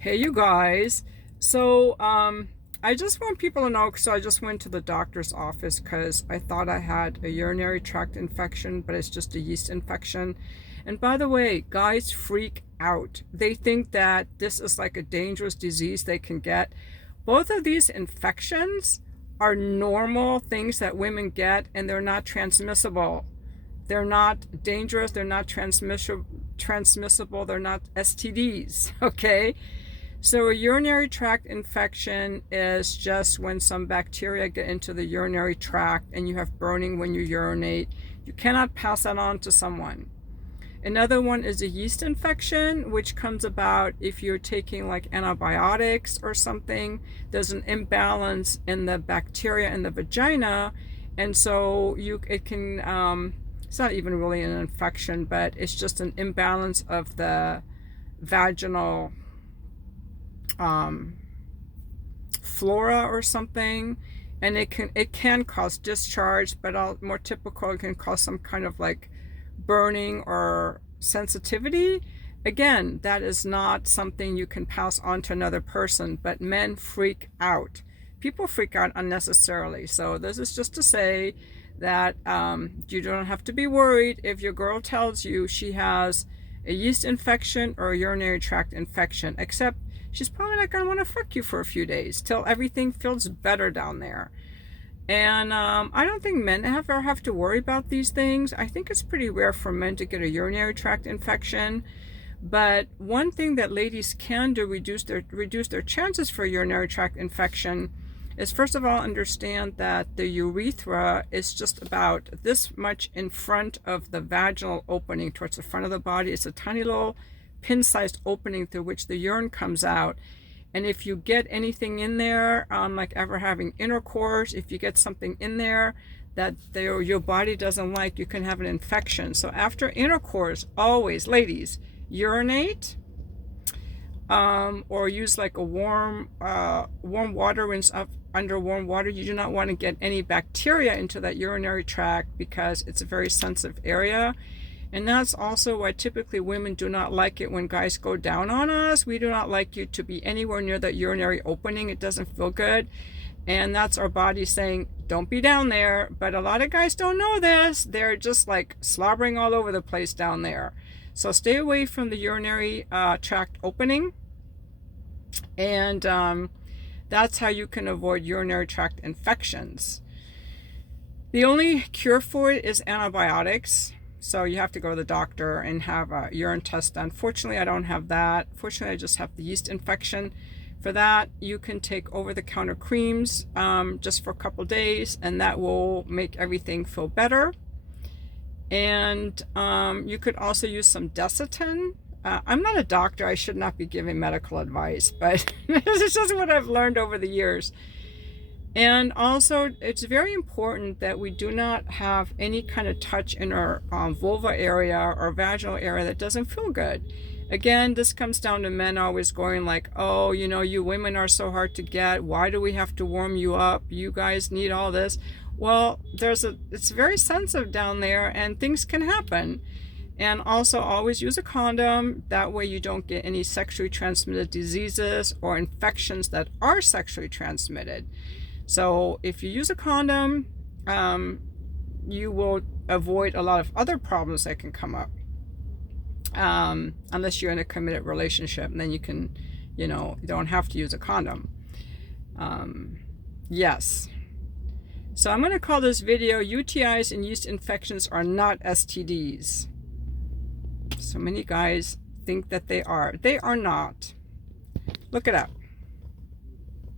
Hey, you guys. So, I just want people to know, so I just went to the doctor's office because I thought I had a urinary tract infection, but it's just a yeast infection. And by the way, guys freak out. They think that this is like a dangerous disease they can get. Both of these infections are normal things that women get, and they're not transmissible. They're not dangerous. They're not transmissible. They're not STDs. Okay. So a urinary tract infection is just when some bacteria get into the urinary tract and you have burning when you urinate. You cannot pass that on to someone. Another one is a yeast infection, which comes about if you're taking like antibiotics or something. There's an imbalance in the bacteria in the vagina, and so it can it's not even really an infection, but it's just an imbalance of the vaginal flora or something, and it can cause discharge, but more typical, it can cause some kind of like burning or sensitivity. Again, that is not something you can pass on to another person, but men freak out. People freak out unnecessarily. So this is just to say that you don't have to be worried if your girl tells you she has a yeast infection or a urinary tract infection, except she's probably not going to want to fuck you for a few days till everything feels better down there. And I don't think men ever have to worry about these things. I think it's pretty rare for men to get a urinary tract infection. But one thing that ladies can do reduce their chances for a urinary tract infection is, first of all, understand that the urethra is just about this much in front of the vaginal opening towards the front of the body. It's a tiny little pin-sized opening through which the urine comes out. And if you get anything in there, like ever having intercourse, if you get something in there that your body doesn't like, you can have an infection. So after intercourse, always, ladies, urinate, or use like a warm water, rinse up under warm water. You do not want to get any bacteria into that urinary tract because it's a very sensitive area. And that's also why typically women do not like it when guys go down on us. We do not like you to be anywhere near that urinary opening. It doesn't feel good. And that's our body saying, don't be down there. But a lot of guys don't know this. They're just like slobbering all over the place down there. So stay away from the urinary tract opening. And that's how you can avoid urinary tract infections. The only cure for it is antibiotics. So you have to go to the doctor and have a urine test done. Fortunately, I don't have that. Fortunately, I just have the yeast infection. For that, you can take over-the-counter creams just for a couple days, and that will make everything feel better. And you could also use some Desitin. I'm not a doctor. I should not be giving medical advice, but this is just what I've learned over the years. And also, it's very important that we do not have any kind of touch in our vulva area or vaginal area that doesn't feel good. Again, this comes down to men always going like, oh, you know, you women are so hard to get. Why do we have to warm you up? You guys need all this. Well, it's very sensitive down there and things can happen. And also always use a condom. That way you don't get any sexually transmitted diseases or infections that are sexually transmitted. So if you use a condom, you will avoid a lot of other problems that can come up. Unless you're in a committed relationship, and then you can, you don't have to use a condom. Yes. So I'm going to call this video UTIs and yeast infections are not STDs. So many guys think that they are. They are not. Look it up.